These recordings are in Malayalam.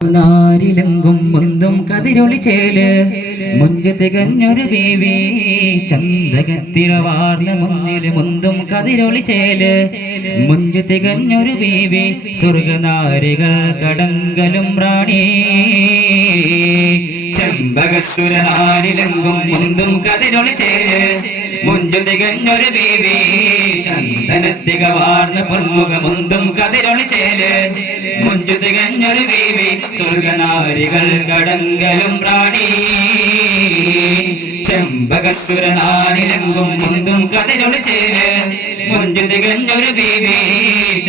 നാരിലെങ്കും മുന്തും കതിരൊളി ചേൽ. മുഞ്ചു തികഞ്ഞൊരു ബേവി ചന്തകത്തിരവാർന്ന മുന്നിൽ മുന്തും കതിരൊളി ചേൽ. മുഞ്ചു തികഞ്ഞൊരു ബേവി സ്വർഗനാരികൾ കടങ്കലും റാണി ചെമ്പകസുരനാരിലെങ്കും മുന്തും കതിരൊളി ചേൽ. മുഞ്ചു തികഞ്ഞൊരു ബേവി ചന്ദനത്തികവാർന്ന പൊന്മുഖ മുന്തും കതിരൊളി ചേൽ. മുഞ്ചു തികഞ്ഞൊരു ബേബി സ്വർഗനാരികൾ കടങ്കലും പ്രാണി. ചെമ്പകസുരനാനിലെങ്കും മുന്തും കതിരൊളി ചേൽ മുഞ്ചു തികഞ്ഞൊരു ബേബി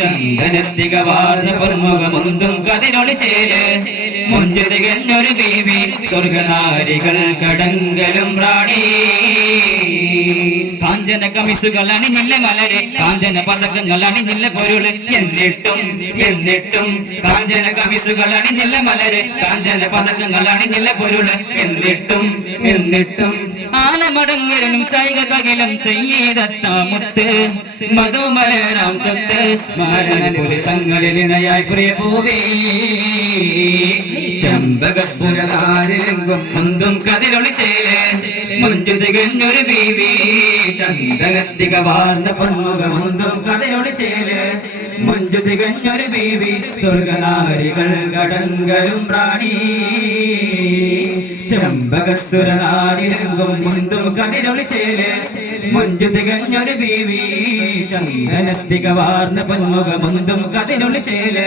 ചന്ദനത്തികവാർന്ന പൊന്മുഖ മുന്തും കതിരൊളി ചേൽ മുഞ്ചു തികഞ്ഞൊരു ബീവി സ്വർഗനാരികൾ കടങ്കലും റാണി കാഞ്ചന കമിസുകൾ അണിഞ്ഞില്ല മലരെ കാഞ്ചന പതക്കങ്ങൾ അണിഞ്ഞില്ല പൊരുൾ. എന്നിട്ടും എന്നിട്ടും കാഞ്ചന കമിസുകൾ അണിഞ്ഞില്ല മലരെ കാഞ്ചന പതക്കങ്ങൾ അണിഞ്ഞില്ല പൊരുൾ. എന്നിട്ടും എന്നിട്ടും ആനമടങ്ങലും ശൈകതകിലും ചെയ്യതത്താമുത്ത് മധുമലരാം സ്വത്ത് മരണ തങ്ങളിൽ ഇണയായി പ്രിയ പൂവേ. ചെമ്പകസുരതാരിലെങ്കും മുന്തും കതിരൊളി ചേൽ മുഞ്ചു തികഞ്ഞൊരു ബീവി. ചന്ദനത്തിക വാർന്ന പൊന്മുഖ മുന്തും കതിരൊളി ചേൽ മുഞ്ചു തികഞ്ഞൊരു ബീവി. സ്വർഗനാരികൾ കടങ്കലും പ്രാണി. ചമ്പകസുരനാരിലെങ്കും മുന്തും കതിരൊളി ചേൽ മുഞ്ചു തികഞ്ഞൊരു ബീവി. ചന്ദനത്തിക വാർന്ന പൊന്മുഖ മുന്തും കതിരൊളി ചേൽ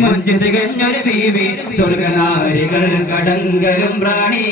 മുഞ്ചു തികഞ്ഞൊരു ബീവി സ്വർഗനാരികൾ കടങ്കരും പ്രാണി.